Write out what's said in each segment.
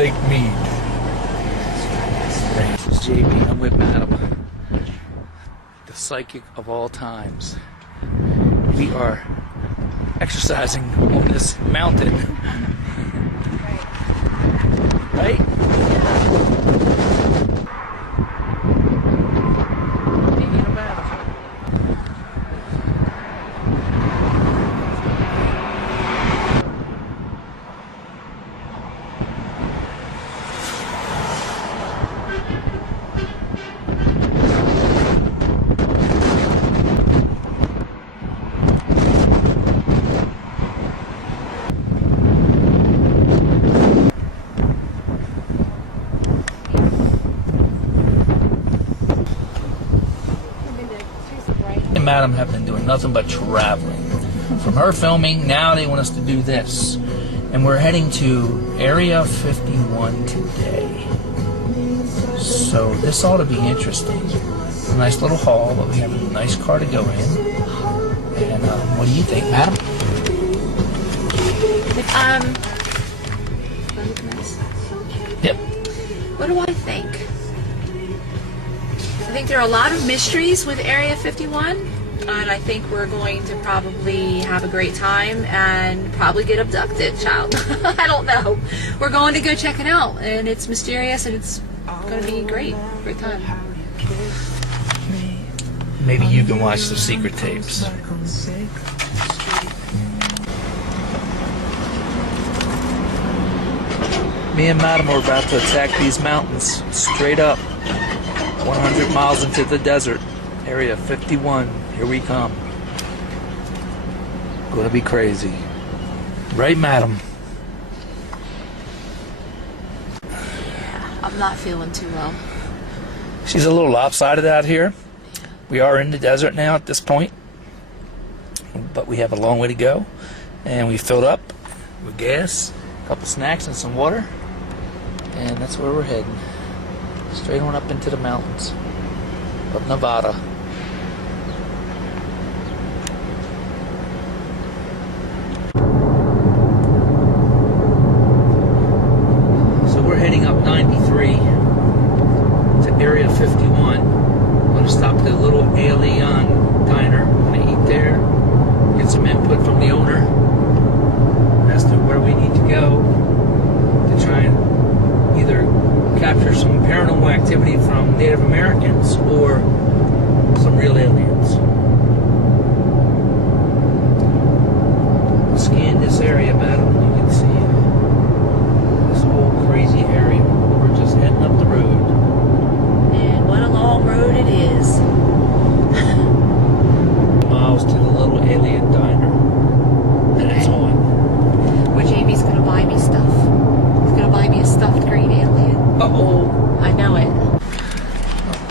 Lake Mead. This is JB. I'm with Madam, the psychic of all times. We are exercising on this mountain. Right? Madam have been doing nothing but traveling. From her filming, now they want us to do this. And we're heading to Area 51 today. So this ought to be interesting. It's a nice little haul, but we have a nice car to go in. And what do you think, Madam? Yep. What do I think? I think there are a lot of mysteries with Area 51, and I think we're going to probably have a great time and probably get abducted, child. I don't know. We're going to go check it out, and it's mysterious, and it's going to be great. Great time. Maybe you can watch the secret tapes. Me and Madam are about to attack these mountains straight up. 100 miles into the desert, Area 51. Here we come. Gonna be crazy. Right, Madam? I'm not feeling too well. She's a little lopsided out here. We are in the desert now at this point, but we have a long way to go. And we filled up with gas, a couple snacks, and some water. And that's where we're heading. Straight on up into the mountains of Nevada. So we're heading up 93 to Area 51. I'm going to stop at a little Alien diner. I'm going to eat there, get some input from the owner as to where we need to go to try and either capture some paranormal activity from Native Americans or some real aliens. Scan this area, Madam. You can see this whole crazy area. We're just heading up the road. And what a long road it is. Miles to the little alien diner that it's on. Where Jamie's going to buy me stuff. He's going to buy me a stuffed green alien. Uh-oh. I know it.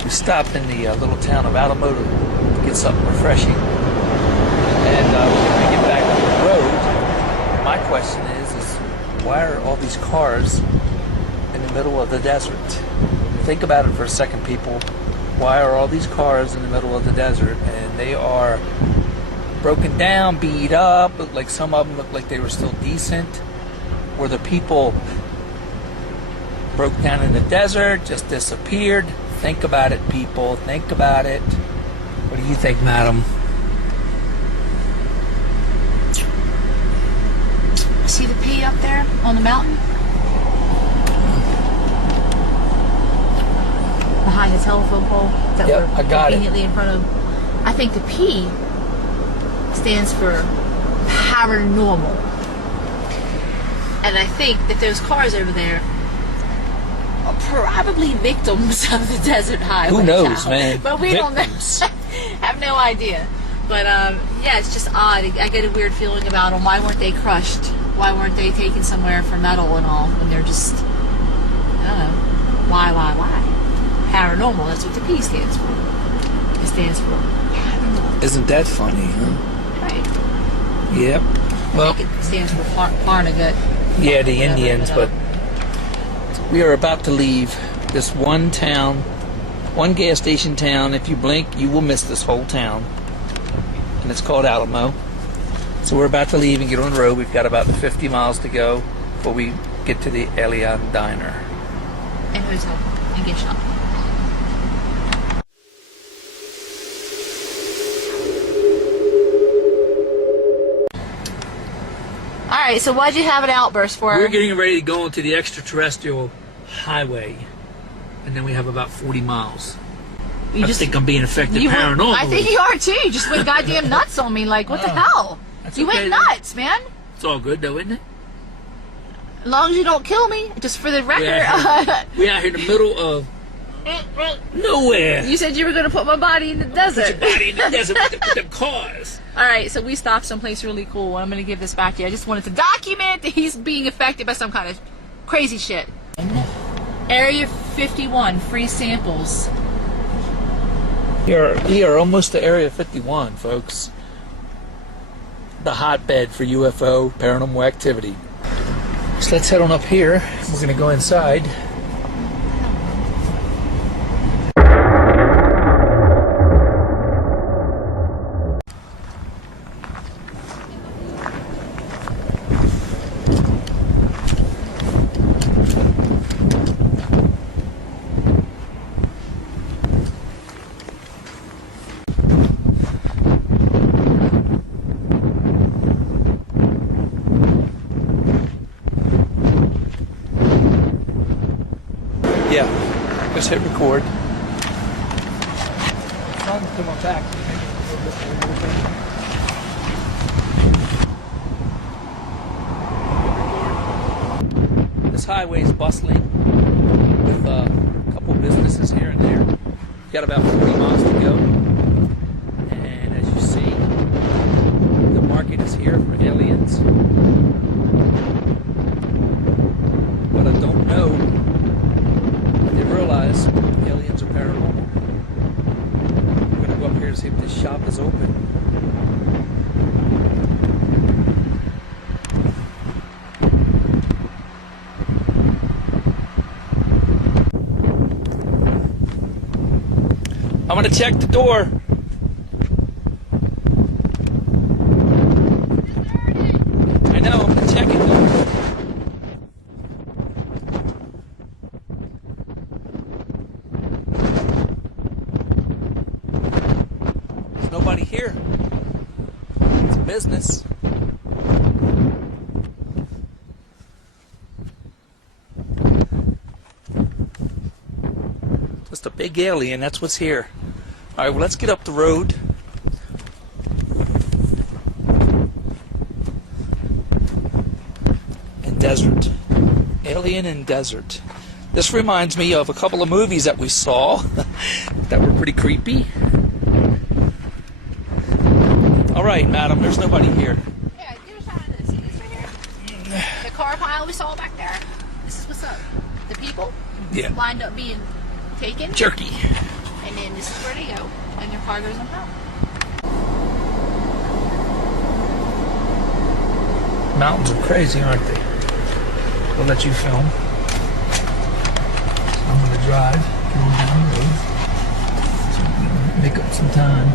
We stopped in the little town of Alamo to get something refreshing. And when we get back on the road, my question is why are all these cars in the middle of the desert? Think about it for a second, people. Why are all these cars in the middle of the desert? And they are broken down, beat up, like some of them look like they were still decent. Were the people broke down in the desert, just disappeared? Think about it, people. Think about it. What do you think, madam? See the P up there on the mountain? Behind the telephone pole that Yep, we're I got it. conveniently in front of. I think the P stands for paranormal. And I think that those cars over there are probably victims of the desert highway. Who knows, child. man? But we Victims. don't know. Have no idea. But yeah, it's just odd. I get a weird feeling about them. Why weren't they crushed? Why weren't they taken somewhere for metal and all when they're just, I don't know. Why? Paranormal, that's what the P stands for. It stands for paranormal. Isn't that funny, huh? Right. Yep. Well, I think it stands for Farnagut. yeah, the Indians, but we are about to leave this one town, one gas station town. If you blink, you will miss this whole town. And it's called Alamo. So we're about to leave and get on the road. We've got about 50 miles to go before we get to the Alien Diner. And hotel. And gift shop. Alright, so why'd you have an outburst for? We're getting ready to go onto the extraterrestrial highway. And then we have about 40 miles. I think I'm being affected paranormally. I think you are too. You just went goddamn nuts on me. Like, what the hell? You went nuts, man. It's all good though, isn't it? As long as you don't kill me, just for the record. We're out here in the middle of nowhere. You said you were going to put my body in the desert. Put your body in the desert with the cars. Alright, so we stopped someplace really cool. I'm going to give this back to you. I just wanted to document that he's being affected by some kind of crazy shit. Area 51, free samples. We are almost to Area 51, folks. The hotbed for UFO paranormal activity. So let's head on up here. We're going to go inside. Yeah, just hit record. Come on back. This highway is bustling with a couple businesses here and there. We've got about 40 miles to go. And as you see, the market is here for aliens. But I don't know. They realize aliens are paranormal. We're going to go up here to see if this shop is open. I'm going to check the door. I know, I'm going to check it though. Nobody here. It's a business. Just a big alien, that's what's here. Alright, well, let's get up the road. And desert. Alien and desert. This reminds me of a couple of movies that we saw that were pretty creepy. Alright, madam, there's nobody here. Yeah, give a shot of this. See this right here? The car pile we saw back there. This is what's up. The people Yeah. wind up being taken. Jerky. And then this is where they go, and their car goes on out. Mountains are crazy, aren't they? We'll let you film. I'm gonna drive, going down the road. So I'm gonna make up some time.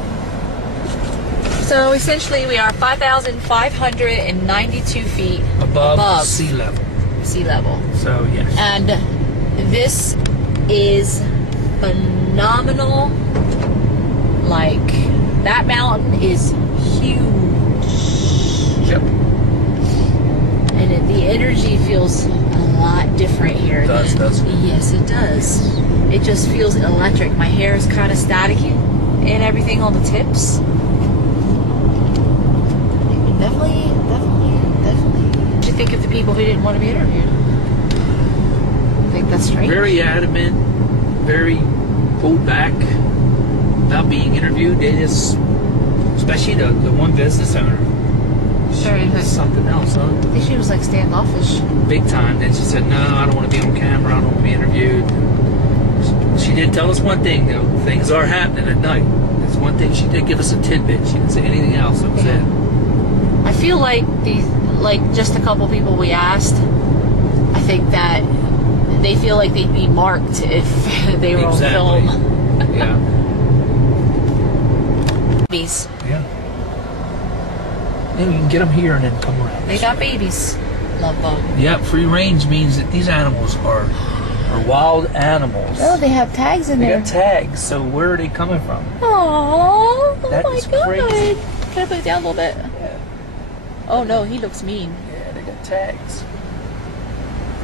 So essentially we are 5,592 feet Above sea level. Sea level. So yes. And this is phenomenal. Like, that mountain is huge. Yep. And the energy feels a lot different here. It does, doesn't it? Yes, it does. It just feels electric. My hair is kind of staticky and everything on the tips. Definitely. What do you think of the people who didn't want to be interviewed? I think that's strange. Very adamant, very pulled back about being interviewed. They just, especially the one business owner. Sorry, That's something else, huh? I think she was like standoffish. Big time. Then she said, no, I don't want to be on camera. I don't want to be interviewed. She did tell us one thing, though. Things are happening at night. That's one thing she did give us a tidbit. She didn't say anything else. That was it. I feel like just a couple people we asked, I think that they feel like they'd be marked if they were on film. Yeah. Babies. Yeah. Then you can get them here and then come around. They got babies. Love bug. Yep, free range means that these animals are wild animals. Oh, they have tags in They there. got tags, so where are they coming from? Aww, oh That my is god. crazy. Can I put it down a little bit? Yeah. Oh no, he looks mean. Yeah, they got tags.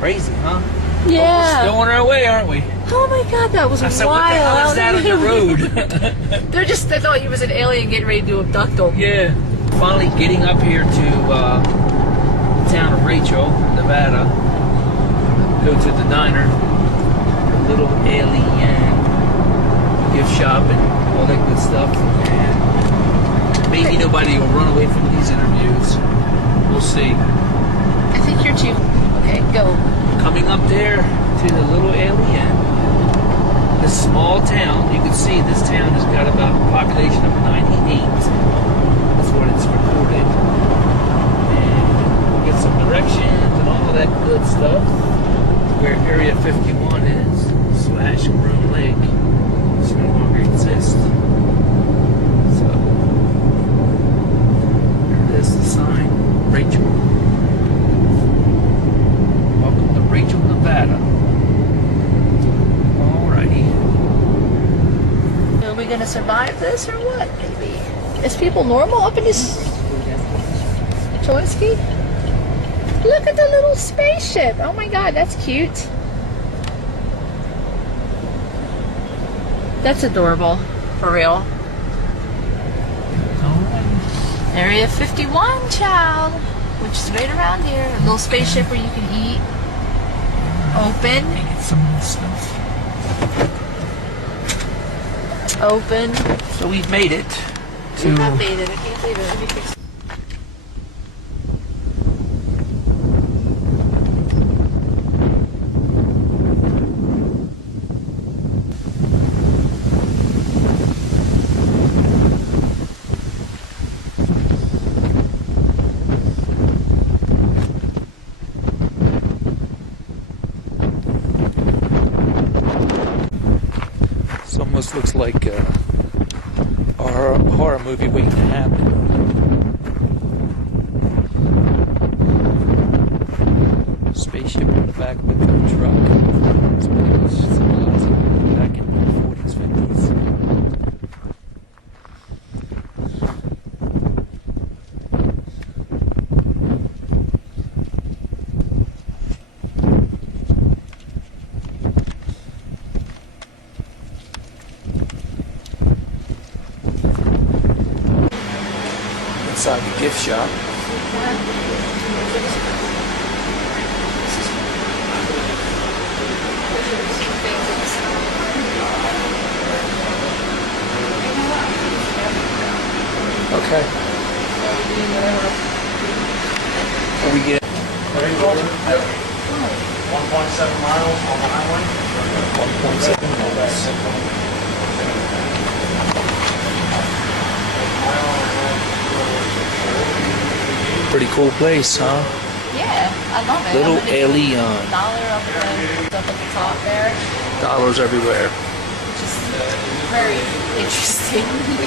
Crazy, huh? Yeah. Well, we're still on our way, aren't we? Oh my god, that was I said, wild. what the hell is that on the road? They thought you was an alien getting ready to abduct them. Yeah. Finally getting up here to the town of Rachel, Nevada. Go to the diner, little alien gift shop and all that good stuff. And maybe nobody will run away from these interviews. We'll see. I think you're too. Okay, go. Coming up there to the little alien. This small town, you can see this town has got about a population of 98. That's what it's recorded. And we'll get some directions and all that good stuff. Where Area 51 is, / Groom Lake. It's no longer exist. So, there it is, the sign. Rachel. Welcome to Rachel, Nevada. Alrighty. Are we gonna survive this or what, maybe? Is people normal up in this Choinsky? Look at the little spaceship. Oh my god, that's cute. That's adorable. For real. Alright. Area 51, child. Which is right around here. A little spaceship where you can eat. Open. Get some of this stuff. Open. So we've made it to. We have made it. I can't believe it. Let me fix it. Almost looks like a horror movie waiting to happen. Spaceship on the back of a tow truck. It's pretty much symbolizing back in the 40s, 50s. Inside the gift shop. Okay. Are we get 1.7 miles on the highway. 1.7 miles. Pretty cool place, huh? Yeah, I love it. Little I'm gonna alien. do $1 up at the top there, Dollars everywhere. which is very interesting. You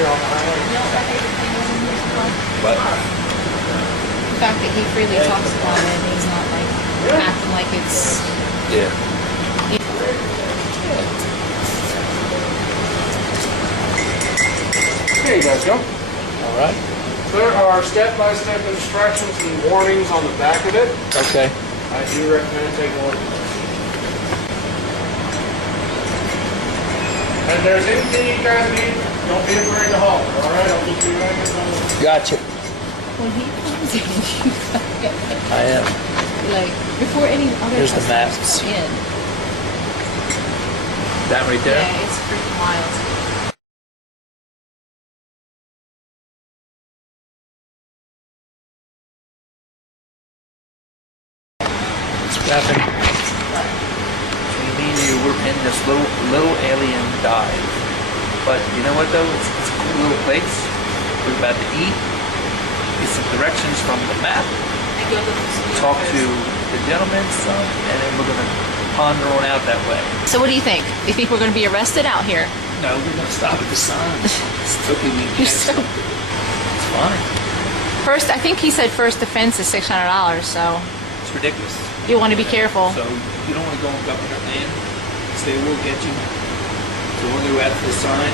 know, my favorite thing is in musical? But The fact that he freely talks about it and he's not like acting like it's. yeah. Here you guys go. All right. There are step-by-step instructions and warnings on the back of it. Okay. I do recommend taking a look at those. And if there's anything you guys need, don't be afraid to holler, all right? I'll get you right here. Gotcha. When he comes in, you I am. like before any other. Here's the customers maps. come in. That right there. Yeah, it's freaking wild. Between me and you, we're in this little alien dive. But you know what though? It's a cool little place. We're about to eat. Get some directions from the map. And go look at some Talk to videos. the gentleman some, and then we're gonna ponder on out that way. So what do you think? You think we're going to be arrested out here? No, we're gonna stop at the sign. Still we can You're catch so- something. It's fine. First, I think he said first offense is $600. So It's ridiculous. you want to be careful. So you don't want to go on government land. So they will get you. So when they're at the sign,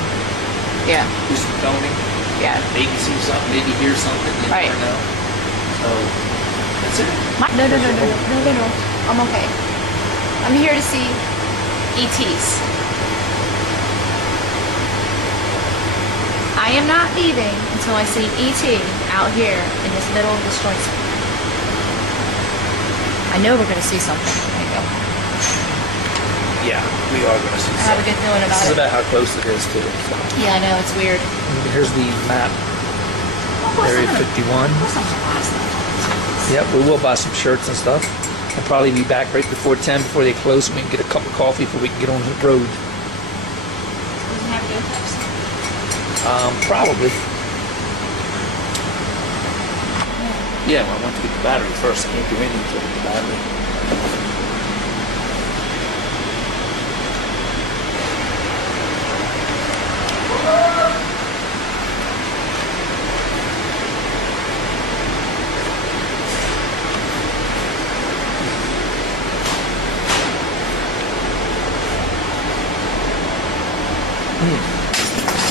Yeah, do some filming. yeah. Maybe see something, maybe hear something. You Right. never know. So that's it. No. I'm okay. I'm here to see ETs. I am not leaving until I see ET out here in this middle of this joint. I know we're going to see something. There you go. Yeah, we are going to see I have a something. good feeling This about is it. about how close it is to it. So. Yeah, I know, it's weird. Here's the map. Area 51. Yep, we will buy some shirts and stuff. I'll probably be back right before 10 before they close so we can get a cup of coffee before we can get on the road. Probably. Yeah, well, I want to get the battery first. I can't do anything until I get the battery.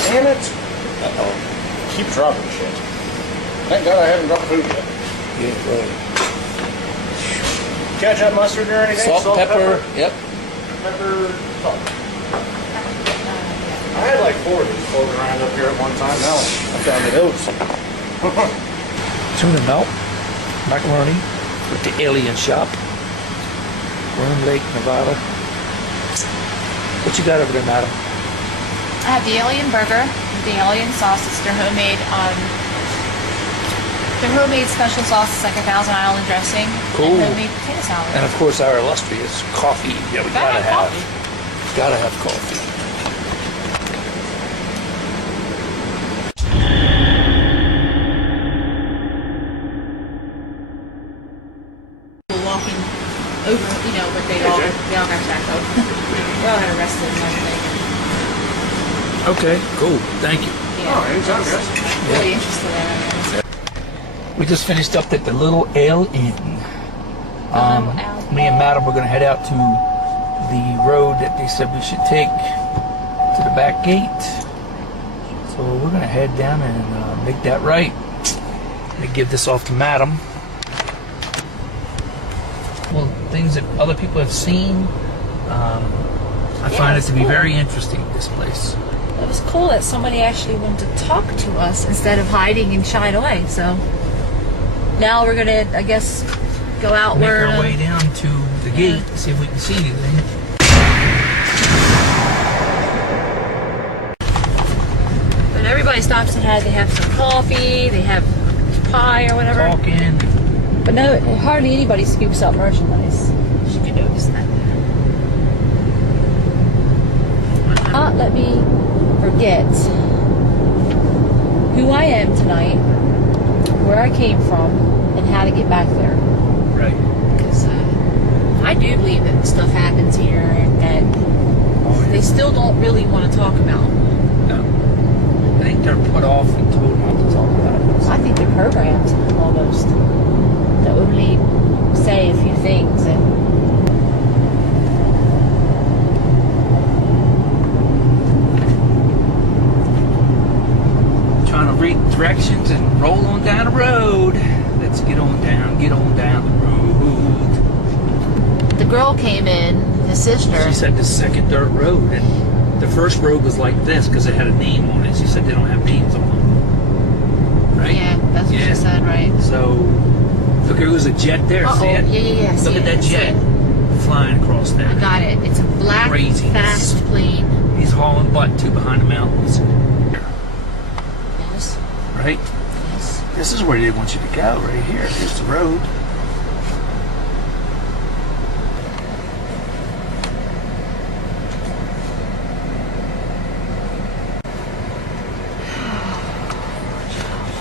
Damn it. Uh-oh. Keep dropping shit. Thank God I haven't dropped food yet. Yeah, right. Ketchup, mustard, or anything? Salt, pepper. Yep. Pepper, salt. I had like 4 of these floating around up here at one time. Now I'm down to those. Tuna melt. Macaroni. With the alien shop. Groom Lake, Nevada. What you got over there, madam? I have the alien burger, the alien sauce. It's their homemade, special sauce. It's like a Thousand Island dressing. Cool. And homemade potato salad. And of course our illustrious coffee. Yeah, we gotta have. Gotta have coffee. Walking over, but they all got jacked up. They all got arrested and everything. Okay, cool. Thank you. Yeah. Oh, anytime, guys. Really interested in it. We just finished up at the Little Ale Inn. Me and Madam were gonna head out to the road that they said we should take to the back gate. So we're gonna head down and make that right. Let me give this off to Madam. Well, things that other people have seen. I find it it's to be cool. very interesting, this place. It was cool that somebody actually wanted to talk to us instead of hiding and shying away. So now we're gonna, I guess, go out Make where. our way down to the gate, see if we can see anything. But everybody stops and they have some coffee, they have pie or whatever. Talking. But no, hardly anybody scoops up merchandise. You can notice that. not let me forget who I am tonight, where I came from, and how to get back there. Right. Because I do believe that stuff happens here that they still don't really want to talk about. No. I think they're put off and told not to talk about it. I think they're programmed almost to only say a few things and. Trying to read directions and roll on down the road. Let's get on down the road. The girl came in, the sister. She said the second dirt road, and the first road was like this because it had a name on it. She said they don't have names on them. Right? Yeah, that's what she said, right? So, look, there was a jet there. Uh-oh. See it? Yeah. Look at that jet flying across there. I got it. It's a black, Crazy. fast plane. He's hauling butt too behind the mountains. Yes. Right? Yes. This is where they want you to go, right here. Here's the road.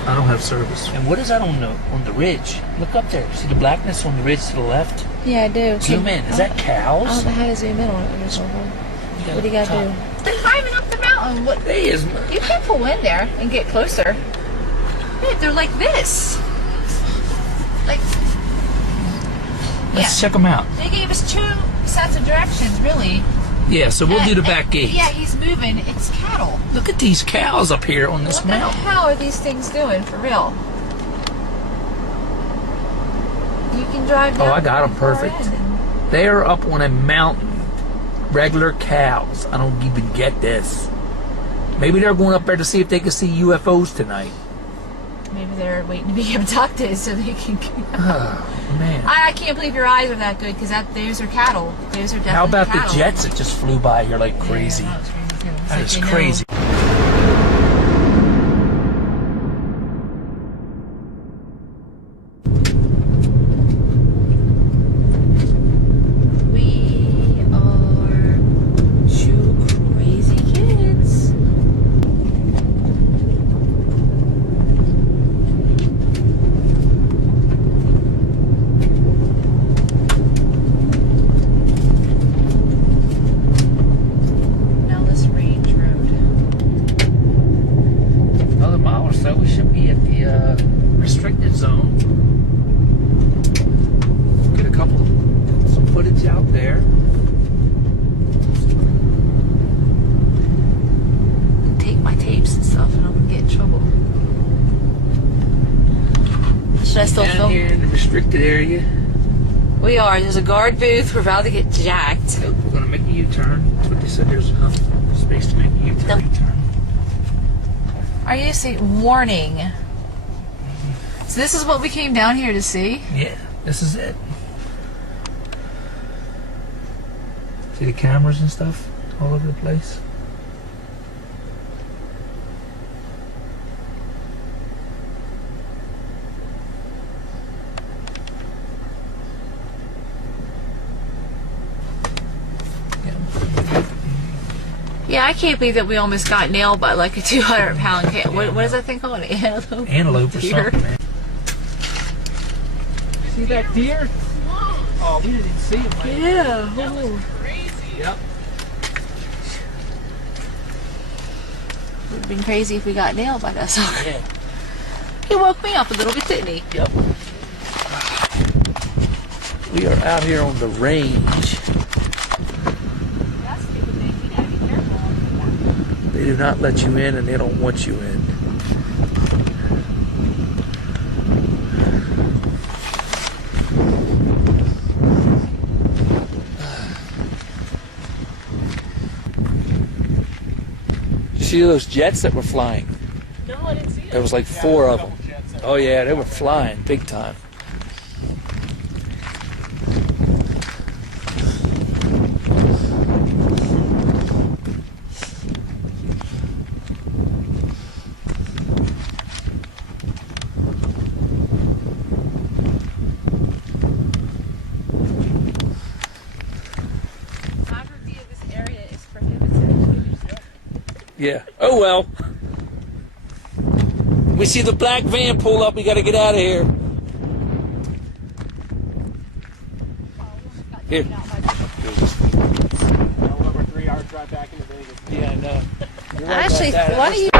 I don't have service. And what is that on the ridge? Look up there. See the blackness on the ridge to the left? Yeah, I do. Zoom in. Is that I cows? don't know how to zoom in on it. What do you gotta do? They're climbing up the mountain. What? They is. You can pull in there and get closer. Yeah, they're like this. Like. Let's check them out. They gave us 2 sets of directions, really. Yeah, so we'll do the back gate. Yeah, he's moving. It's cattle. Look at these cows up here on this What mountain. the hell are these things doing, for real? You can drive down. Oh, I got 'em the far perfect. end and- They are up on a mountain. Regular cows. I don't even get this. Maybe they're going up there to see if they can see UFOs tonight. Maybe they're waiting to be abducted so they can. Oh, man. I can't believe your eyes are that good because those are cattle. Those are definitely How about cattle. the jets that just flew by here like crazy? Yeah, that was crazy too. It's That like is they know. crazy. We are 2 crazy kids. Now this range road. Another mile or so, we should be at the restricted zone. Get some footage out there. Take my tapes and stuff and I'm gonna get in trouble. Should I still Down film? here in the restricted area. We are. There's a guard booth. We're about to get jacked. Nope, we're gonna make a U-turn. That's what they said. There's enough space to make a U-turn. Are you saying warning? So this is what we came down here to see? Yeah, this is it. See the cameras and stuff all over the place? Yeah, I can't believe that we almost got nailed by like a 200-pound cat. What is that thing called? An antelope? Antelope or Deer. something, man. See that deer? Oh, we didn't see him. Man. Yeah. That was crazy. Yep. It would have been crazy if we got nailed by that sucker. Yeah. He woke me up a little bit, didn't he? Yep. We are out here on the range. That's stupid thing. You gotta be careful. They do not let you in and they don't want you in. See those jets that were flying? No, I didn't see it. There was like 4 of them. Oh yeah, they were flying big time. Photography of this area is prohibited. Yeah. Oh well. We see the black van pull up. We got to get out of here. Here. Over a 3-hour drive back into Vegas. Yeah, I know. You're right Actually, about that. why don't you?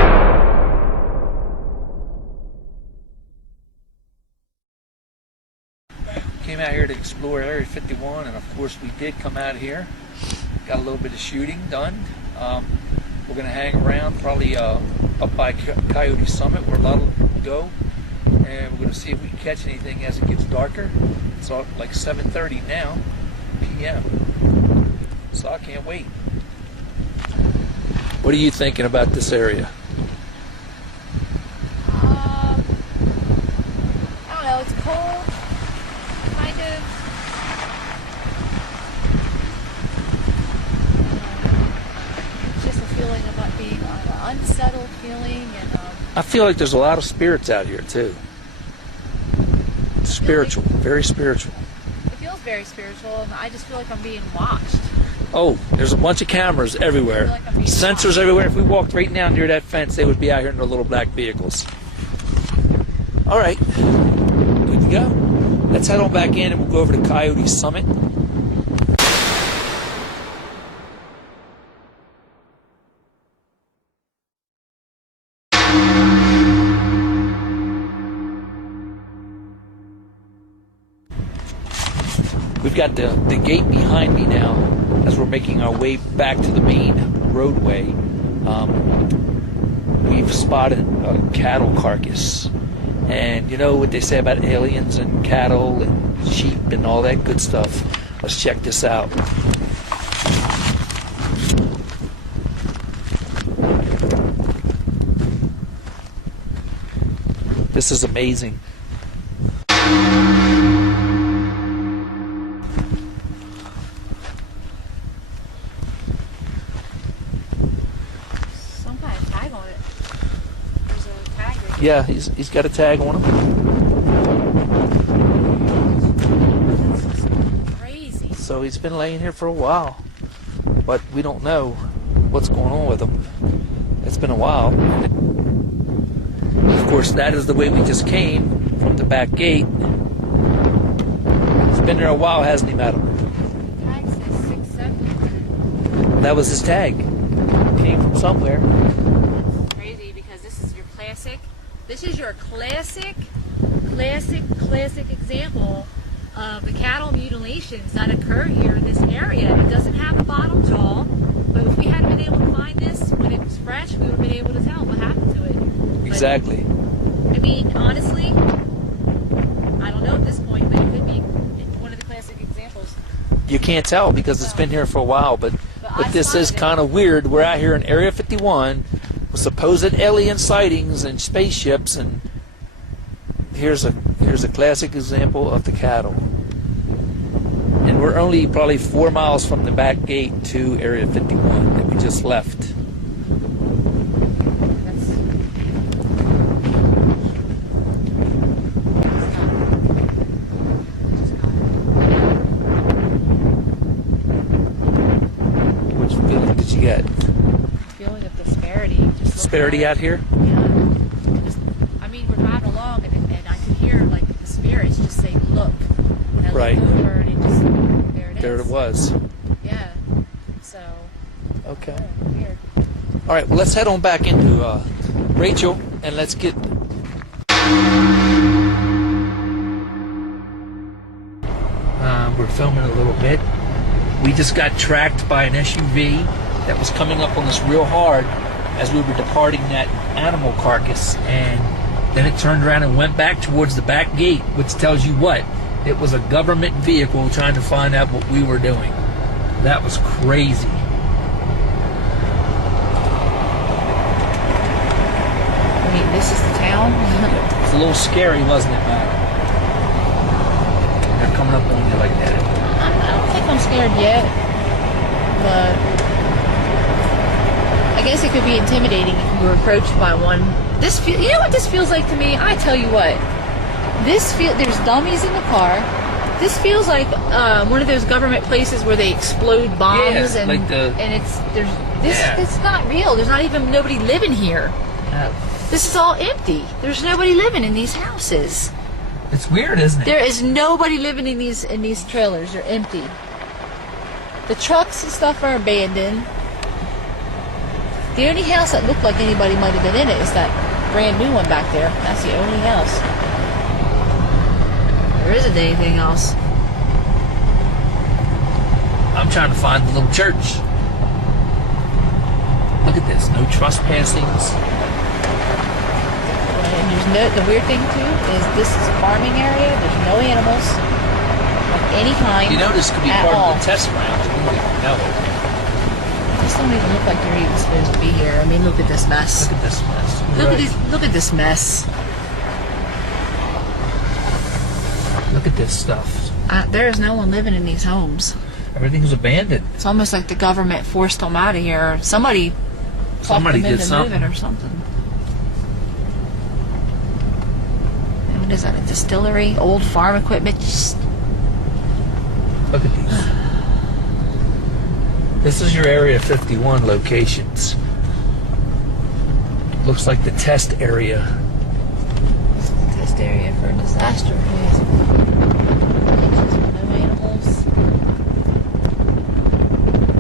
Came out here to explore Area 51, and of course we did come out here. Got a little bit of shooting done. We're going to hang around probably up by Coyote Summit where a lot of people go, and we're going to see if we can catch anything as it gets darker. It's all like 7:30 now p.m. So I can't wait. What are you thinking about this area? I don't know. It's cold, kind of. It's just a feeling of not being an unsettled feeling, and I feel like there's a lot of spirits out here too. Spiritual, very spiritual. it feels very spiritual. And I just feel like I'm being watched. Oh, there's a bunch of cameras everywhere. I feel like I'm being Sensors watched. everywhere. If we walked right now near that fence, they would be out here in their little black vehicles. All right, good to go. Let's head on back in and we'll go over to Coyote Summit. We've got the gate behind me now as we're making our way back to the main roadway. We've spotted a cattle carcass. And you know what they say about aliens and cattle and sheep and all that good stuff. Let's check this out. This is amazing. Some kind of tag on it. There's a tag right here. Yeah, he's got a tag on him. That's just crazy. So he's been laying here for a while, but we don't know what's going on with him. It's been a while. Of course, that is the way we just came from the back gate. He's been there a while, hasn't he, madam? Tag says 670. That was his tag. Came from somewhere. It's crazy because this is your classic. This is your classic example of the cattle mutilations that occur here in this area. It doesn't have a bottom jaw, but if we hadn't been able to find this when it was fresh, we would have been able to tell what happened to it. But, Exactly. I mean, honestly, I don't know at this point, but it could be one of the classic examples. You can't tell because it's been here for a while, but I this is spotted it. kind of weird. We're out here in Area 51 with supposed alien sightings and spaceships, and here's a classic example of the cattle. And we're only probably 4 miles from the back gate to Area 51 that we just left. That's Which feeling did you get? feeling of disparity. Just looking Disparity at out it. here? Yeah. Just, I mean, we're driving along and I could hear like the spirits just say, "Look." And I Right. looked over and it just there it is. There it was. Yeah. So. Okay. oh, weird. All right, well, let's head on back into Rachel, and let's get... we're filming a little bit. We just got tracked by an SUV that was coming up on us real hard as we were departing that animal carcass, and then it turned around and went back towards the back gate, which tells you what? It was a government vehicle trying to find out what we were doing. That was crazy. I mean, this is the town. It's a little scary, wasn't it, Matt? They're coming up on you like that. I don't think I'm scared yet, but I guess it could be intimidating if you were approached by one. You know what this feels like to me? I tell you what, there's dummies in the car. This feels like one of those government places where they explode bombs Yeah, and like the- and this Yeah. it's not real. There's not even nobody living here. This is all empty. There's nobody living in these houses. It's weird, isn't it? There is nobody living in these trailers. They're empty. The trucks and stuff are abandoned. The only house that looked like anybody might have been in it is that brand new one back there. That's the only house. There isn't anything else. I'm trying to find the little church. Look at this. No trespassings. And the weird thing too is this is a farming area. There's no animals of any kind. You know this could be at part all. of the test range. We don't even know it. These don't even look like they're even supposed to be here. I mean, look at this mess. Look at this mess. Look at this mess. Look at this stuff. There is no one living in these homes. Everything's abandoned. It's almost like the government forced them out of here. Somebody talked them did into something. moving or something. And what is that? A distillery? Old farm equipment? Just Look at these. This is your Area 51 locations. Looks like the test area. test area for disaster. Yes. No animals.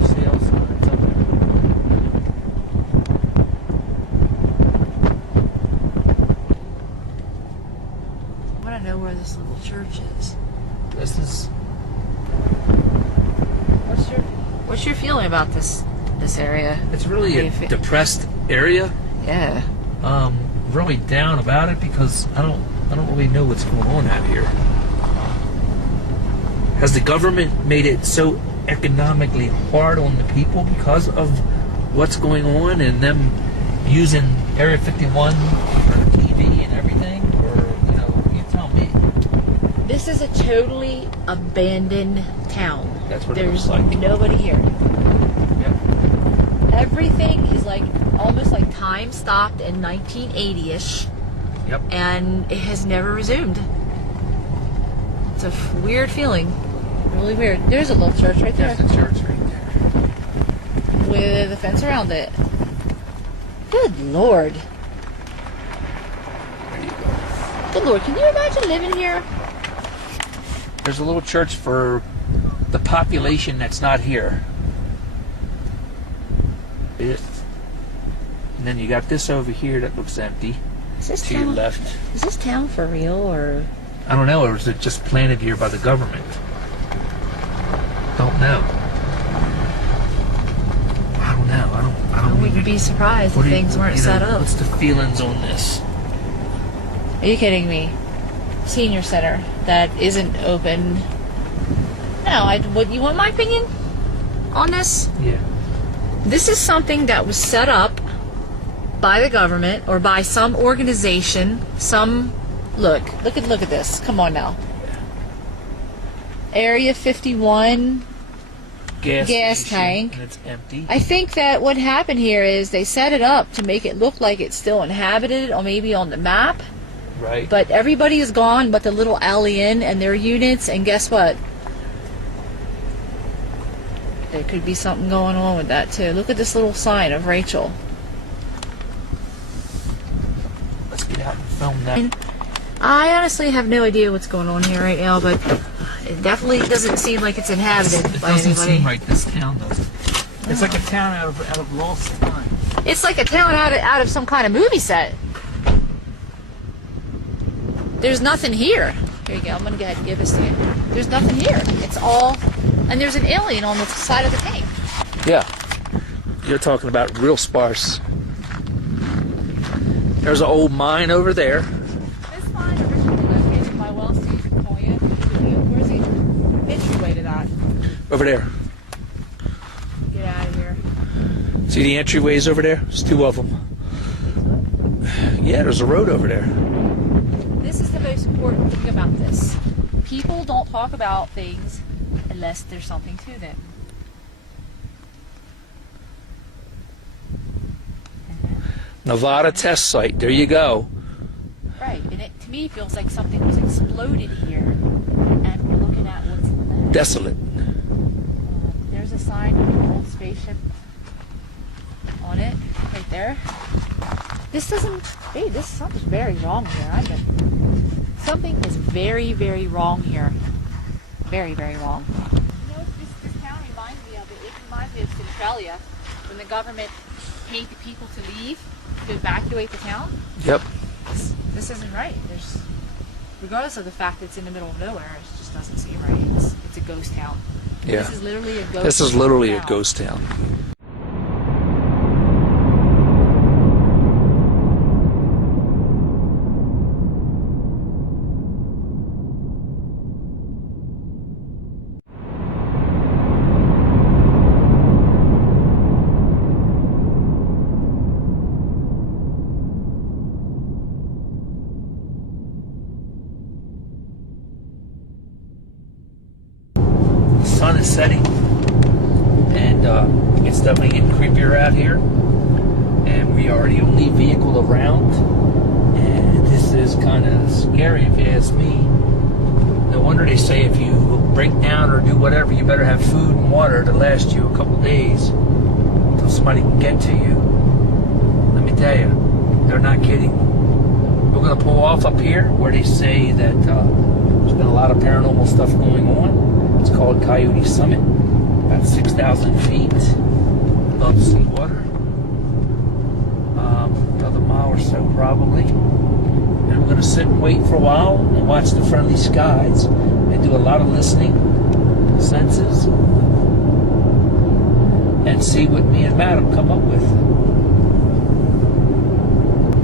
Sales signs up there. I want to know where this little church is. This is What's your feeling about this area? it's really a depressed area. Yeah. Really down about it because I don't really know what's going on out here. Has the government made it so economically hard on the people because of what's going on and them using Area 51 for TV and everything? Or, you tell me. This is a totally abandoned town. That's what it There's looks like. nobody here. Yep. Everything is like almost like time stopped in 1980-ish, Yep. and it has never resumed. It's a weird feeling. Really weird. There's a little church right there There's the church right there. with a fence around it. Good Lord. There you go. Good Lord. Can you imagine living here? There's a little church for the population that's not here. And then you got this over here that looks empty Is this to your town? left. Is this town for real or? I don't know, or is it just planted here by the government? Don't know. I don't know. I I don't wouldn't even- be surprised what if do you- things weren't you know, set up. What's the feelings on this? Are you kidding me? Senior center that isn't open. No, what you want my opinion on this? Yeah. This is something that was set up by the government or by some organization. Look at this. Come on now. Area 51 gas station, tank. And it's empty. I think that what happened here is they set it up to make it look like it's still inhabited or maybe on the map. Right. But everybody is gone but the little alien and their units, and guess what? There could be something going on with that too. Look at this little sign of Rachel. Let's get out and film that. And I honestly have no idea what's going on here right now, but it definitely doesn't seem like it's inhabited It by doesn't anybody. seem right, this town does. It's like a town out of lost time. It's like a town out of some kind of movie set. There's nothing here. Here you go. I'm going to go ahead and give this to you. There's nothing here. It's all... And there's an alien on the side of the tank. Yeah. You're talking about real sparse. There's an old mine over there. This mine originally located by Wells Station. Where's the entryway to that? Over there. Get out of here. See the entryways over there? There's two of them. Yeah, there's a road over there. This is the most important thing about this. People don't talk about things unless there's something to them. Nevada test site. There you go. Right, and it to me feels like something was exploded here, and we're looking at desolate. There's a sign with an old spaceship on it, right there. This doesn't, hey, something's very wrong here. Something is very, very wrong here. Very, very wrong. You know, this town reminds me of it. It reminds me of Centralia, when the government paid the people to leave, to evacuate the town. Yep. This isn't right. Regardless of the fact that it's in the middle of nowhere, it just doesn't seem right. It's a ghost town. Yeah. This is literally a ghost town. This is literally a ghost town. Sun is setting, and it's definitely getting creepier out here, and we are the only vehicle around, and this is kind of scary if you ask me. No wonder they say if you break down or do whatever, you better have food and water to last you a couple days until somebody can get to you. Let me tell you, they're not kidding. We're going to pull off up here where they say that there's been a lot of paranormal stuff going on. It's called Coyote Summit, about 6,000 feet above sea water. Another mile or so probably. And we're going to sit and wait for a while and watch the friendly skies and do a lot of listening senses and see what me and Madam come up with.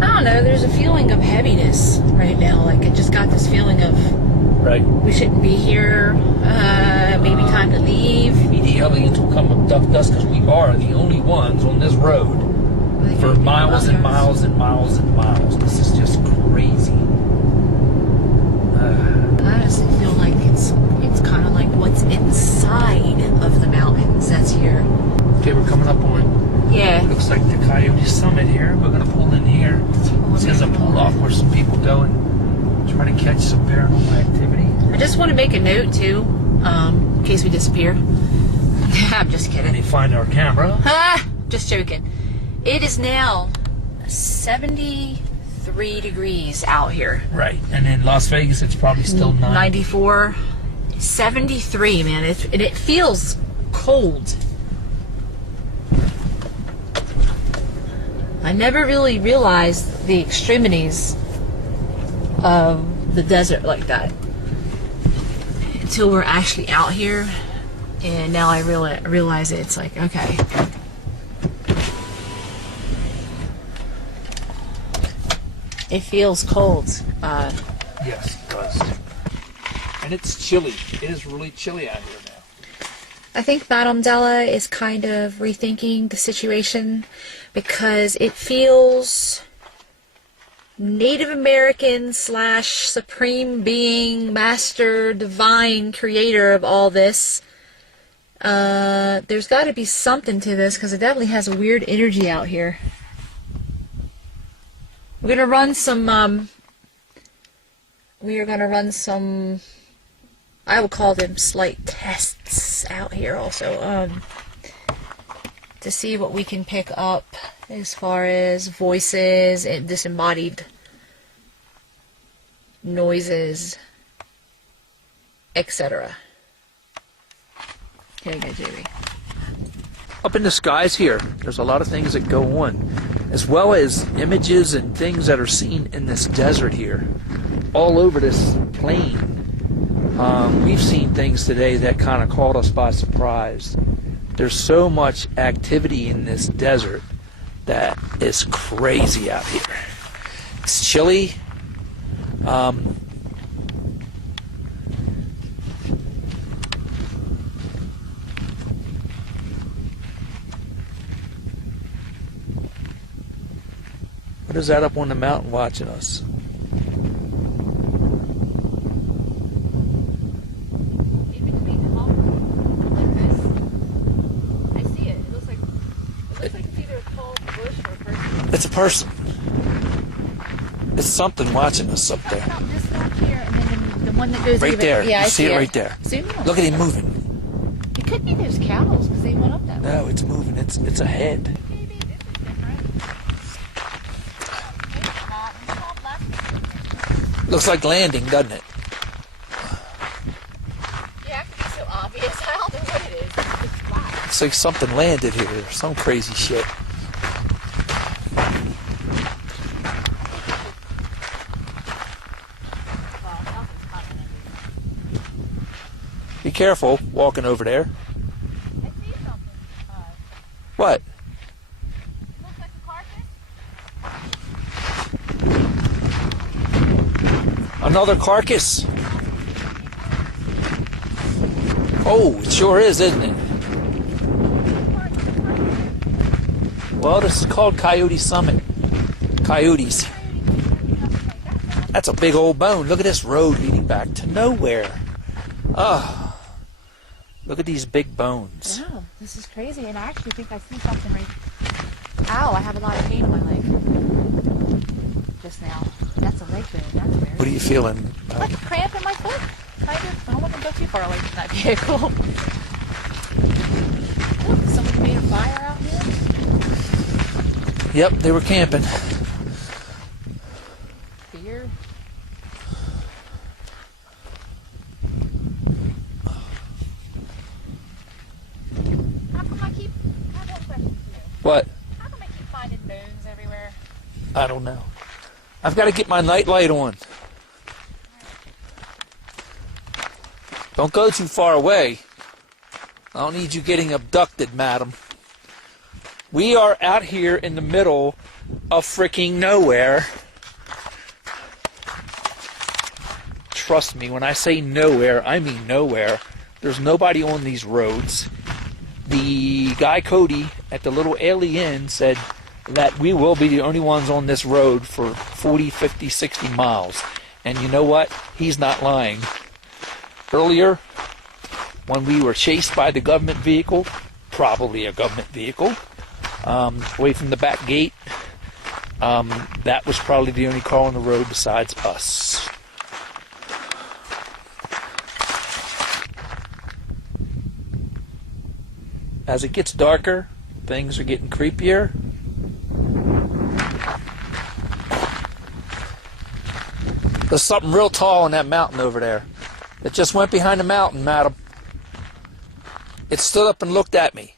I don't know, there's a feeling of heaviness right now. Like, it just got this feeling of Right. we shouldn't be here, maybe time to leave. Maybe the aliens will come abduct us because we are the only ones on this road for miles and miles and miles and miles. This is just crazy. I honestly feel like it's kind of like what's inside of the mountains that's here. Okay, we're coming up on, Yeah. looks like the Coyote Summit here. We're going to pull in here. This is a pull off where some people go and try to catch some paranormal activity. I just want to make a note too, in case we disappear. I'm just And kidding. they find our camera. Just joking. It is now 73 degrees out here. Right. And in Las Vegas, it's probably still 94, 73, man. It feels cold. I never really realized the extremities of the desert like that until we're actually out here, and now I realize it. It's like, okay, it feels cold. Yes, it does. And it's chilly. It is really chilly out here now. I think Madame Della is kind of rethinking the situation because it feels Native American / supreme being, master, divine creator of all this. There's got to be something to this because it definitely has a weird energy out here. We're gonna run some. I will call them slight tests out here also, to see what we can pick up as far as voices and disembodied noises, etc. Here you go, JB. Up in the skies here, there's a lot of things that go on, as well as images and things that are seen in this desert here, all over this plain. We've seen things today that kind of caught us by surprise. There's so much activity in this desert that is crazy out here. It's chilly. What is that up on the mountain watching us? In between the hump, like this, I see it. It looks like it's either a tall bush or a person. It's a person. It's something watching us up there. How about this up here, and then the one that goes Right even, there. Yeah, You I see it right there. Zoom in. Look at him moving. It could be those cows because they went up that way. No, it's moving. It's ahead. Maybe this is different. Looks like landing, doesn't it? Yeah, it could be so obvious. I don't know what it is. It's flat. Looks like something landed here. Some crazy shit. Well, nothing's coming. Be careful walking over there. I see something. What? It looks like a carcass. Another carcass? Oh, it sure is, isn't it? Well, this is called Coyote Summit. Coyotes. That's a big old bone. Look at this road leading back to nowhere. Oh, look at these big bones. Wow, this is crazy. And I actually think I see something right. Ow, I have a lot of pain in my leg. Just now. That's a leg bone. That's weird. What are you feeling? Like a cramp in my foot. Kind of. I don't want to go too far away from that vehicle. Look, somebody made a fire out here. Yep, they were camping. Beer. How come I have one question for you. What? How come I keep finding bones everywhere? I don't know. I've got to get my night light on. Don't go too far away. I don't need you getting abducted, madam. We are out here in the middle of freaking nowhere. Trust me, when I say nowhere, I mean nowhere. There's nobody on these roads. The guy Cody at the little Ailey Inn said that we will be the only ones on this road for 40, 50, 60 miles. And you know what? He's not lying. Earlier, when we were chased by the government vehicle, probably a government vehicle, away from the back gate, that was probably the only car on the road besides us. As it gets darker, things are getting creepier. There's something real tall on that mountain over there. It just went behind the mountain, madam. It stood up and looked at me.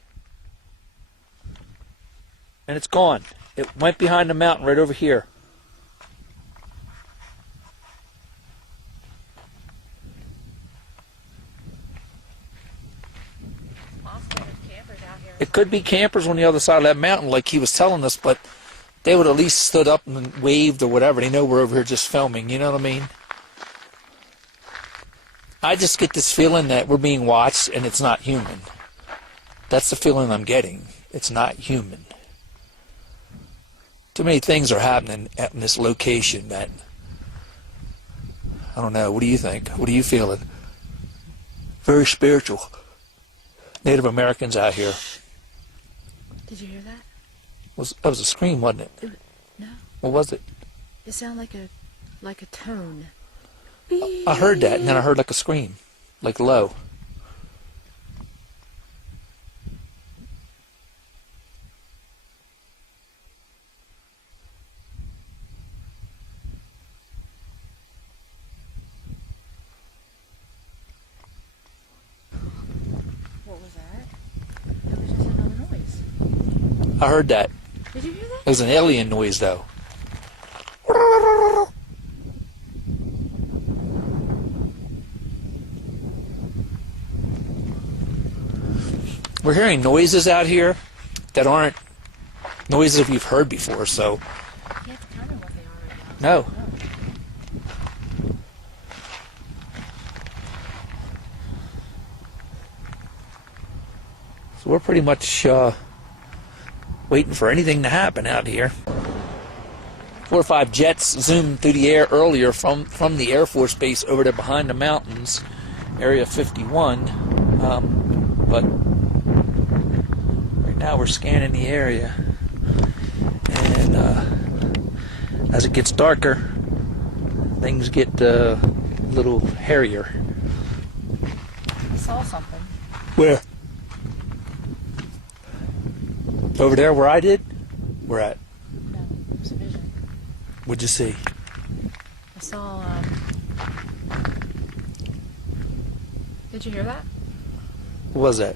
And it's gone. It went behind the mountain right over here. It could be campers on the other side of that mountain like he was telling us, but they would at least stood up and waved or whatever. They know we're over here just filming, you know what I mean? I just get this feeling that we're being watched and it's not human. That's the feeling I'm getting. It's not human. Too many things are happening at this location that, I don't know, what do you think? What are you feeling? Very spiritual. Native Americans out here. Did you hear that? That was a scream, wasn't it? No. What was it? It sounded like a tone. I heard that, and then I heard like a scream, like low. What was that? It was just another noise. I heard that. Did you hear that? It was an alien noise, though. We're hearing noises out here that aren't noises we've heard before, so Yeah, it's kind of what they are right now. no. So we're pretty much waiting for anything to happen out here. 4 or 5 jets zoomed through the air earlier from the Air Force Base over there behind the mountains, Area 51. But right now we're scanning the area. And as it gets darker, things get a little Harrier. I saw something. Where? Over there where I did? Where at? No, it was a vision. What'd you see? I saw, did you hear that? What was that?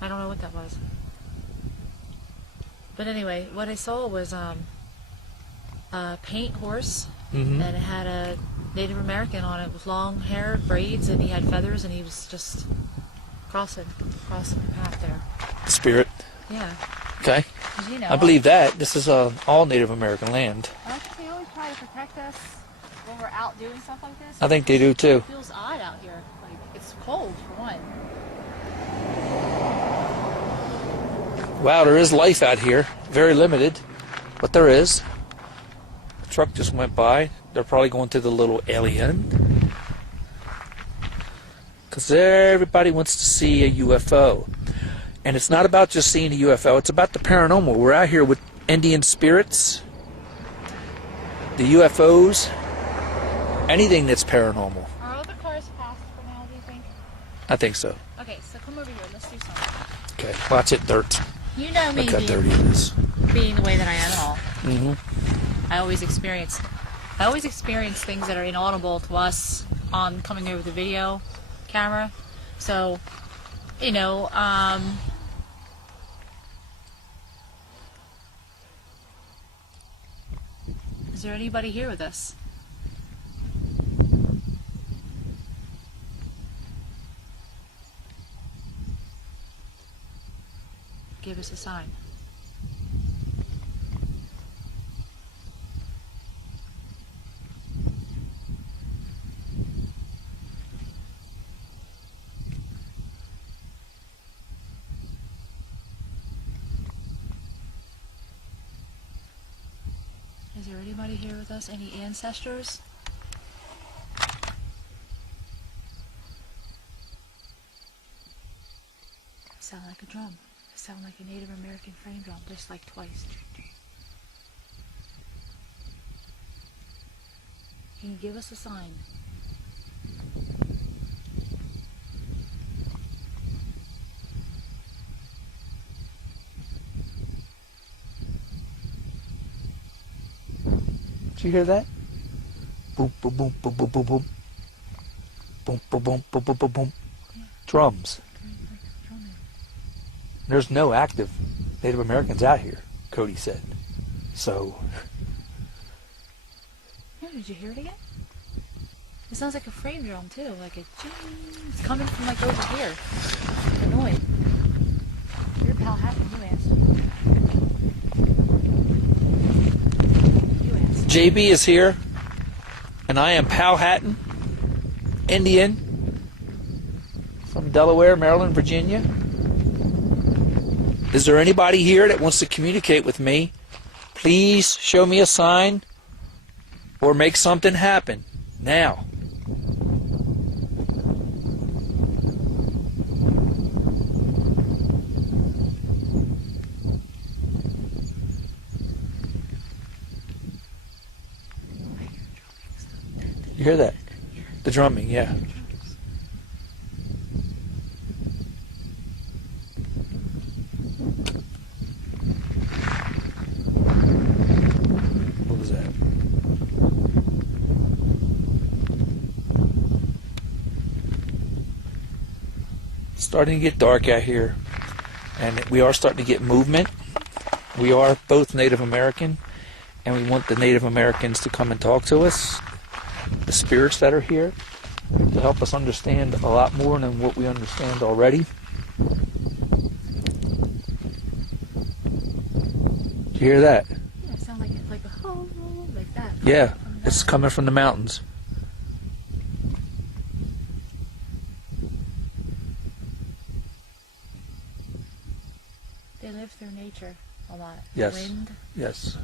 I don't know what that was. But anyway, what I saw was a paint horse, Mm-hmm. and it had a Native American on it with long hair, braids, and he had feathers, and he was just crossing the path there. Spirit. Yeah. Okay. 'Cause, you know, I believe that. This is all Native American land. I think they always try to protect us when we're out doing stuff like this. I think they do too. It feels odd out here. Like, it's cold for one. Wow, there is life out here. Very limited, but there is. The truck just went by. They're probably going to the little alien. Because everybody wants to see a UFO. And it's not about just seeing a UFO. It's about the paranormal. We're out here with Indian spirits, the UFOs, anything that's paranormal. Are all the cars passed for now, do you think? I think so. Okay, so come over here. Let's do something. Okay, watch it, dirt. You know me Look how dirty it is. being the way that I am and all. Mm-hmm. I always experience things that are inaudible to us on coming over the video camera. So, you know, is there anybody here with us? Give us a sign. Is there anybody here with us? Any ancestors? Sound like a drum. Sound like a Native American frame drum, just like twice. Can you give us a sign? Did you hear that? Boom, boom, boom, boom, boom, boom, boom. Boom, boom, boom, boom, boom, boom, boom. Drums. There's no active Native Americans out here, Cody said. So. Yeah, did you hear it again? It sounds like a frame drum too, like a it's coming from like over here. It's annoying. Your pal Hatton, you answered. You answered. JB is here, and I am Powhatan, Indian, from Delaware, Maryland, Virginia. Is there anybody here that wants to communicate with me? Please show me a sign or make something happen now. You hear that? The drumming, yeah. What was that? It's starting to get dark out here, and we are starting to get movement. We are both Native American, and we want the Native Americans to come and talk to us, the spirits that are here, to help us understand a lot more than what we understand already. Did you hear that? Yeah, it sounds like it's like a ho, like that. Yeah, it's coming from the mountains. They live through nature a lot. Yes. Wind. Yes.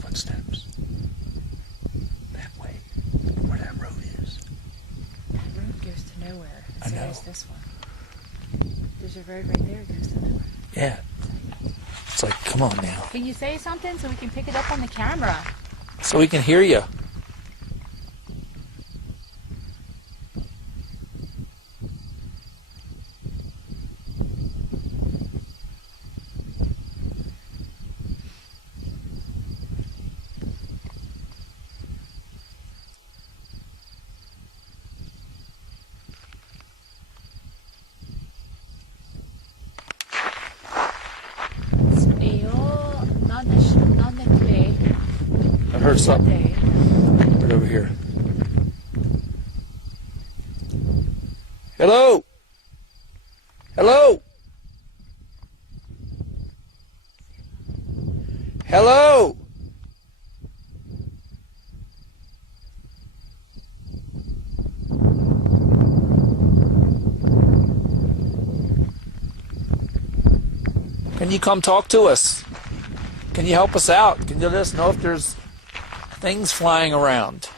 Footsteps. That way, where that road is. That road goes to nowhere. I So know. does this one. There's a road right there that goes to nowhere. Yeah. It's like, come on now. Can you say something so we can pick it up on the camera? So we can hear you. I heard something. Right over here. Hello? Hello? Hello? Can you come talk to us? Can you help us out? Can you let us know if there's things flying around?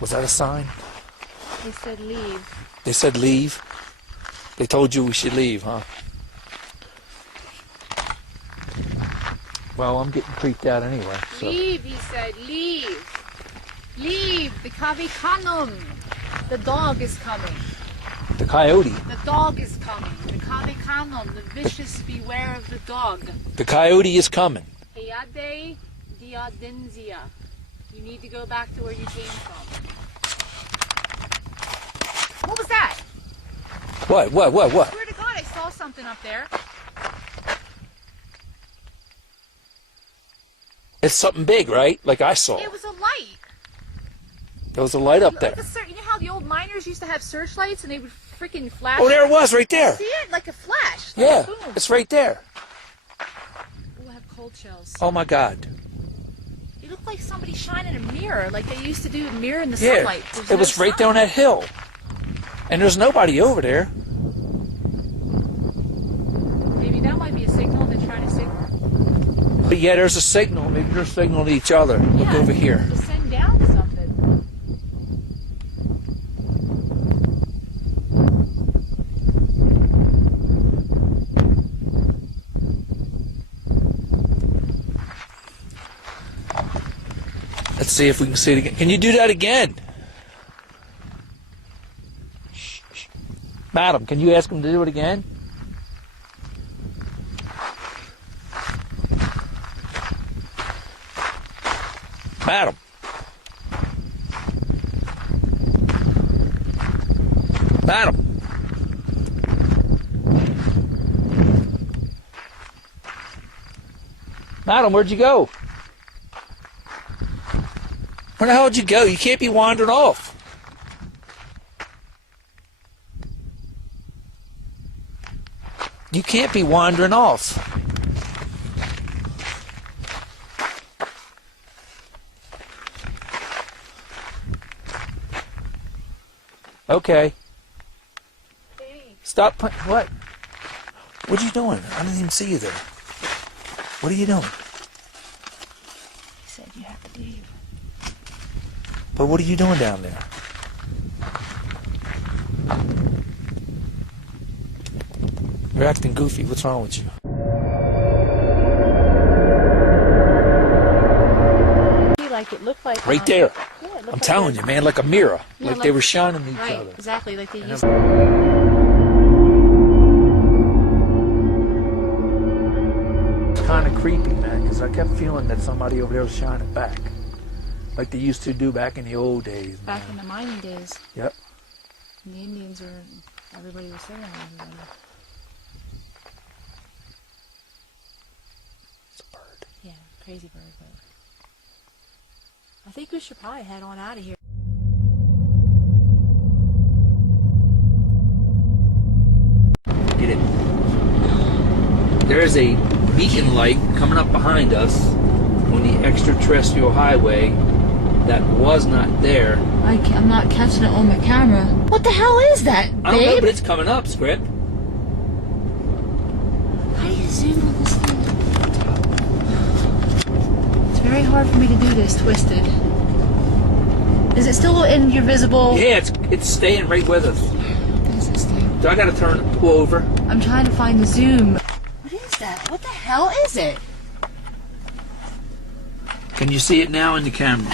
Was that a sign? They said leave. They said leave? They told you we should leave, huh? Well, I'm getting creeped out anyway. So. Leave, he said, leave. Leave, the kavikanum. The dog is coming. The coyote. The dog is coming. The kavikanum, the vicious beware of the dog. The coyote is coming. Heyade diadenzia. You need to go back to where you came from. What was that? What? I swear to God, I saw something up there. It's something big, right? Like I saw. It was a light. There was a light up there. Like you know how the old miners used to have searchlights and they would freaking flash? Oh, there it was, right there. See it? Like a flash. Yeah, Like, boom. it's right there. We'll have cold chills. Oh my God. It looked like somebody shining a mirror, like they used to do a mirror in the Yeah, sunlight. it was right down that hill. And there's nobody over there. Maybe that might be a signal they're trying to signal. But yeah, there's a signal. Maybe they're signaling each other. Look Yeah, over here. To send down something. Let's see if we can see it again. Can you do that again? Shh, shh. Madam, can you ask him to do it again? Madam. Madam. Madam, where'd you go? Where the hell did you go? You can't be wandering off. You can't be wandering off. Okay. Stop playing. What? What are you doing? I didn't even see you there. What are you doing? He said you have to leave. But what are you doing down there? You're acting goofy. What's wrong with you? Like it looked like Right there. Yeah, it looked I'm like telling you, man, like a mirror. Yeah, Like they were shining each right, other. exactly, like they And used. It's kind of creepy, man, because I kept feeling that somebody over there was shining back. Like they used to do back in the old days, man. Back in the mining days. Yep. And the Indians were, everybody was there. Everybody. It's a bird. Yeah, crazy bird, but I think we should probably head on out of here. Get it. There is a beacon light coming up behind us on the extraterrestrial highway that was not there. I'm not catching it on my camera. What the hell is that, babe? I don't know, but it's coming up, Script. How do you zoom on this thing? It's very hard for me to do this twisted. Is it still in your visible? Yeah, it's staying right with us. What is this thing? So I gotta pull over. I'm trying to find the zoom. What is that? What the hell is it? Can you see it now in the camera?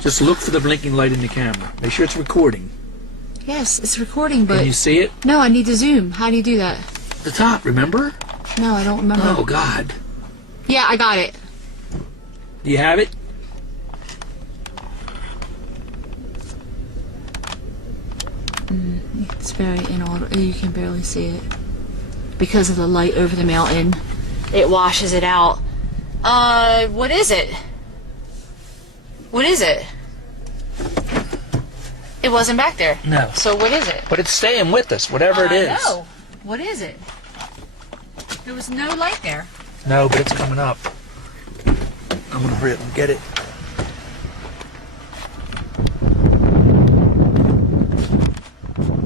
Just look for the blinking light in the camera. Make sure it's recording. Yes, it's recording, but... Can you see it? No, I need to zoom. How do you do that? The top, remember? No, I don't remember. Oh, God. Yeah, I got it. Do you have it? It's very inaudible. You can barely see it. Because of the light over the mountain, it washes it out. What is it? What is it? It wasn't back there. No. So what is it? But it's staying with us, whatever it is. No. What is it? There was no light there. No, but it's coming up. I'm gonna hurry up and get it.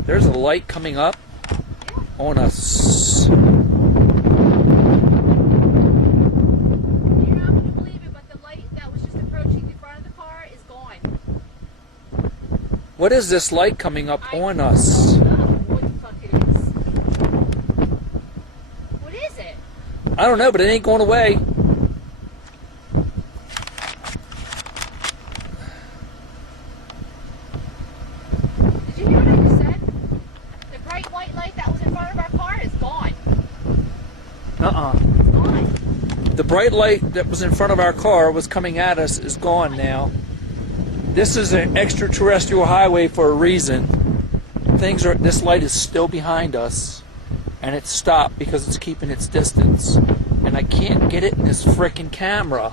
There's a light coming up on us. You're not going to believe it, but the light that was just approaching the front of the car is gone. What is this light coming up on us? I don't know what the fuck it is. What is it? I don't know, but it ain't going away. Did you hear what I just said? The bright white light that was in front of our car is gone. It's gone. The bright light that was in front of our car was coming at us is gone now. This is an extraterrestrial highway for a reason. This light is still behind us, and it's stopped because it's keeping its distance. And I can't get it in this frickin' camera.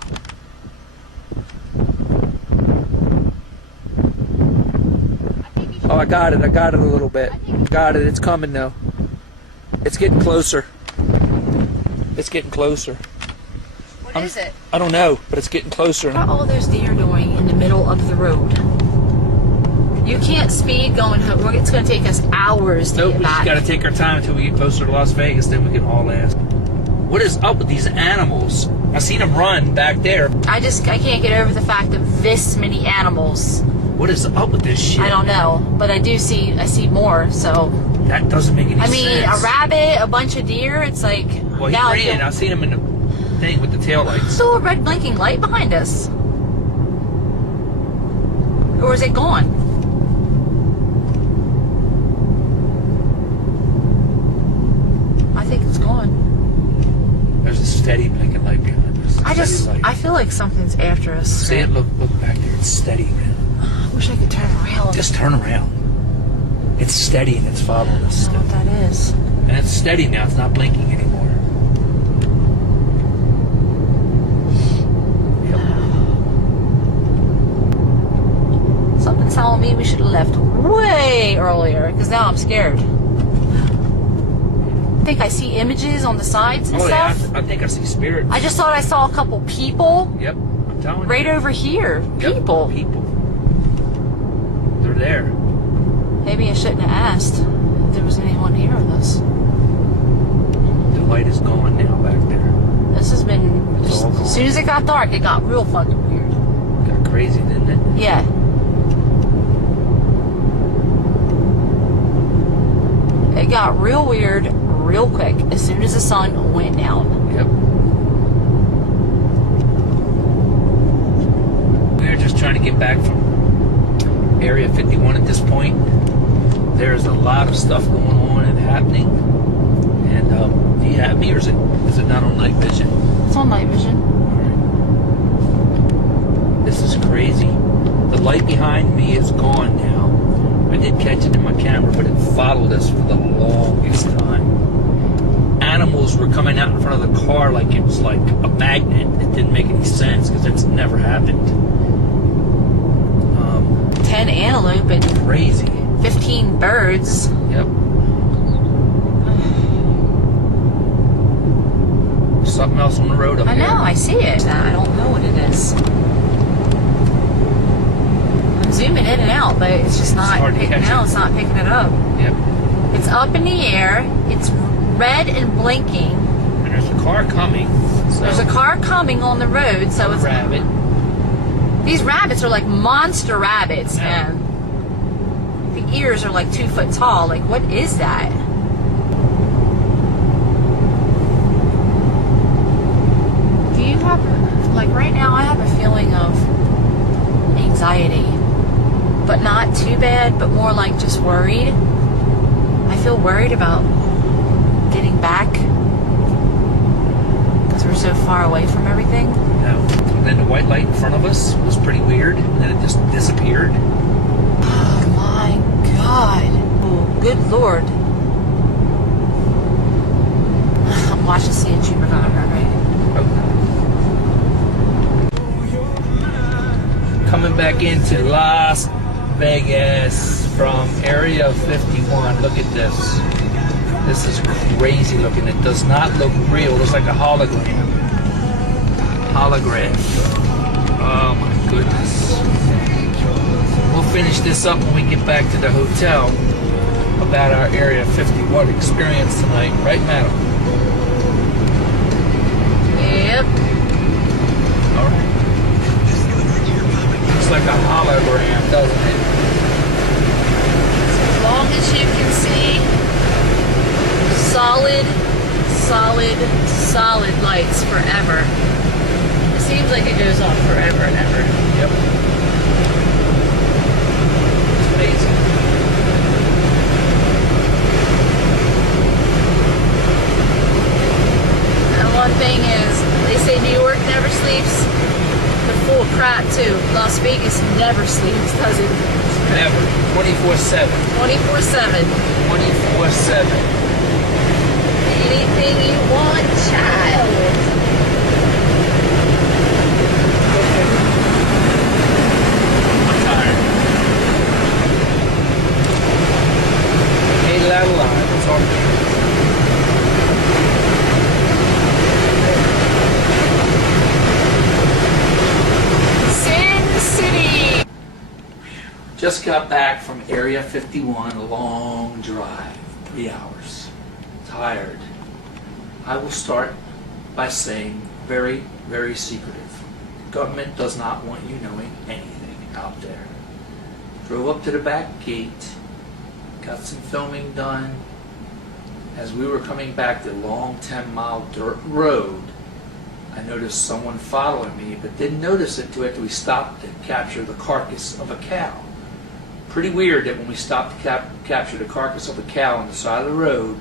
Oh, I got it a little bit. Got it, it's coming now. It's getting closer. It's getting closer. What is it? I don't know, but it's getting closer. What are all those deer doing in the middle of the road? You can't speed going home. It's going to take us hours to Nope, get we just back. got to take our time until we get closer to Las Vegas, then we can haul ass. What is up with these animals? I seen them run back there. I can't get over the fact of this many animals. What is up with this shit? I don't know, but I see more, so. That doesn't make any sense. I mean, a rabbit, a bunch of deer, it's like. Well, he now ran. I seen him in the thing with the tail lights. Still a red blinking light behind us. Or is it gone? I think it's gone. There's a steady blinking light behind us. I feel like something's after us. See it? Look back there. It's steady, man. I wish I could turn around. Just turn around. It's steady and it's following us. I don't know what that is. And it's steady now. It's not blinking anymore. Something's telling me we should have left way earlier, because now I'm scared. I think I see images on the sides and Yeah, stuff. I think I see spirits. I just thought I saw a couple people Yep, I'm telling you. right over here. Yep, People. people. They're there. Maybe I shouldn't have asked if there was anyone here with us. The light is gone now back there. This has been, It's all gone. as soon as it got dark, it got real fucking weird. Got crazy, didn't it? Yeah. It got real weird real quick as soon as the sun went down. Yep. We were just trying to get back from Area 51 at this point. There's a lot of stuff going on and happening. And do you have me, or is it not on night vision? It's on night vision. This is crazy. The light behind me is gone now. I did catch it in my camera, but it followed us for the longest time. Animals were coming out in front of the car like it was like a magnet. It didn't make any sense because it's never happened. 10 antelope and Crazy. 15 birds. Yep. Something else on the road up I here. know, I see it. I don't know what it is. I'm zooming in and out, but it's just not hard to picking catch out. it. It's not picking it up. Yep. It's up in the air. It's red and blinking. And there's a car coming. So There's a car coming on the road, so it's rabbit. These rabbits are like monster rabbits, Yeah. man. The ears are like 2 foot tall. Like, what is that? Do you have, like, right now I have a feeling of anxiety, but not too bad, but more like just worried. I feel worried about getting back because we're so far away from everything. No. And then the white light in front of us was pretty weird, and then it just disappeared. Oh my God. Oh, good Lord. I'm watching see a Jeep on right? Coming back into Las Vegas from Area 51. Look at this. This is crazy looking. It does not look real. It looks like a hologram. Hologram. Oh my goodness. We'll finish this up when we get back to the hotel about our Area 51 experience tonight. Right, madam? Yep. All right. Looks like a hologram, doesn't it? As long as you can see solid lights forever. It seems like it goes on forever and ever. Yep. It's amazing. And one thing is, they say New York never sleeps. They're full of crap too. Las Vegas never sleeps, does it? Never. 24/7. 24/7. 24/7. Anything you want, child. I'm tired. Ain't that alive? It's all Sin City. Just got back from Area 51, a long drive, 3 hours. Tired. I will start by saying very, very secretive. Government does not want you knowing anything out there. Drove up to the back gate, got some filming done. As we were coming back the long 10-mile dirt road, I noticed someone following me, but didn't notice it until after we stopped to capture the carcass of a cow. Pretty weird that when we stopped to capture the carcass of a cow on the side of the road,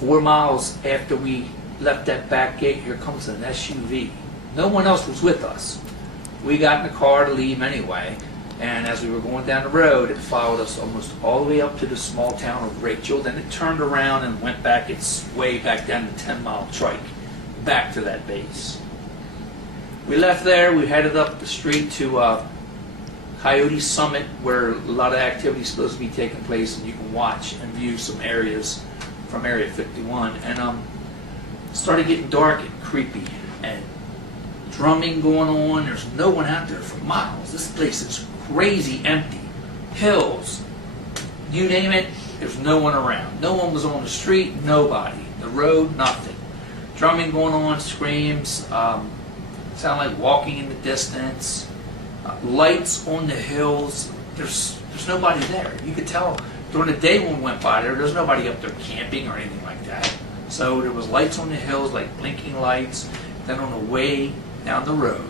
4 miles after we left that back gate, here comes an SUV. No one else was with us. We got in the car to leave anyway, and as we were going down the road, it followed us almost all the way up to the small town of Rachel. Then it turned around and went back its way back down the 10-mile trike, back to that base. We left there, we headed up the street to Coyote Summit, where a lot of activity is supposed to be taking place, and you can watch and view some areas from Area 51. And started getting dark and creepy, and drumming going on. There's no one out there for miles. This place is crazy empty. Hills, you name it, there's no one around. No one was on the street, nobody. The road, nothing. Drumming going on, screams, sound like walking in the distance. Lights on the hills. There's nobody there. You could tell during the day when we went by there's nobody up there camping or anything like that. So there was lights on the hills, like blinking lights. Then on the way down the road,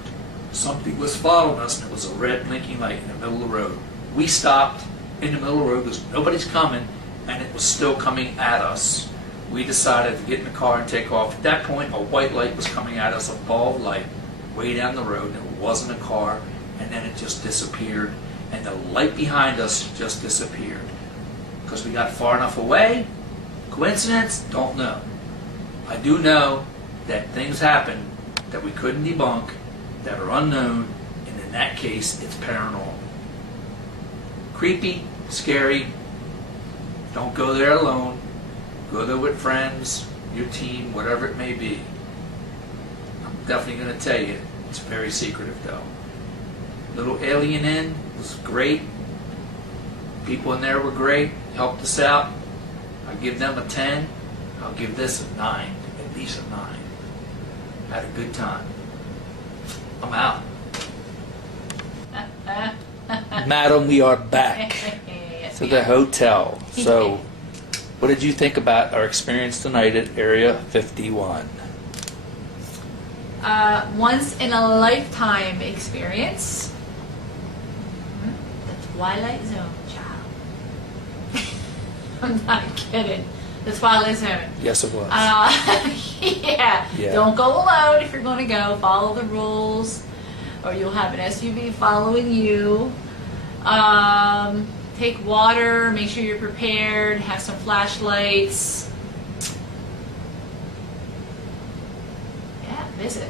something was following us, and it was a red blinking light in the middle of the road. We stopped in the middle of the road because nobody's coming, and it was still coming at us. We decided to get in the car and take off. At that point, a white light was coming at us, a ball of light, way down the road, and it wasn't a car, and then it just disappeared, and the light behind us just disappeared. Because we got far enough away. Coincidence? Don't know. I do know that things happen that we couldn't debunk, that are unknown, and in that case, it's paranormal. Creepy, scary. Don't go there alone. Go there with friends, your team, whatever it may be. I'm definitely going to tell you, it's very secretive though. Little Alien Inn was great. People in there were great, helped us out. I give them a 10. I'll give this a 9, at least a 9. Had a good time. I'm out. Madam, we are back Yes, to we the are. hotel. So, what did you think about our experience tonight at Area 51? Once in a lifetime experience. The Twilight Zone, child. I'm not kidding. The Twilight Zone. Yes, it was. Yeah. Yeah. Don't go alone if you're going to go. Follow the rules, or you'll have an SUV following you. Take water. Make sure you're prepared. Have some flashlights. Yeah, visit.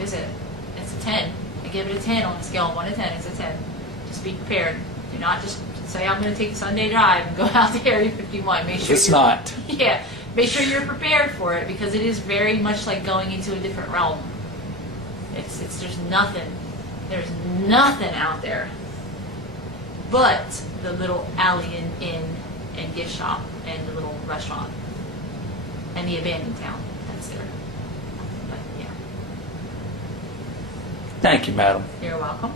It's a 10. I give it a 10 on a scale of 1 to 10. It's a 10. Just be prepared. Do not just say I'm going to take the Sunday drive and go out to Area 51. Make sure It's you're- not. Yeah, make sure you're prepared for it because it is very much like going into a different realm. It's there's nothing out there but the little alley and inn and gift shop and the little restaurant and the abandoned town that's there. But yeah, Thank you, Madam. you're welcome.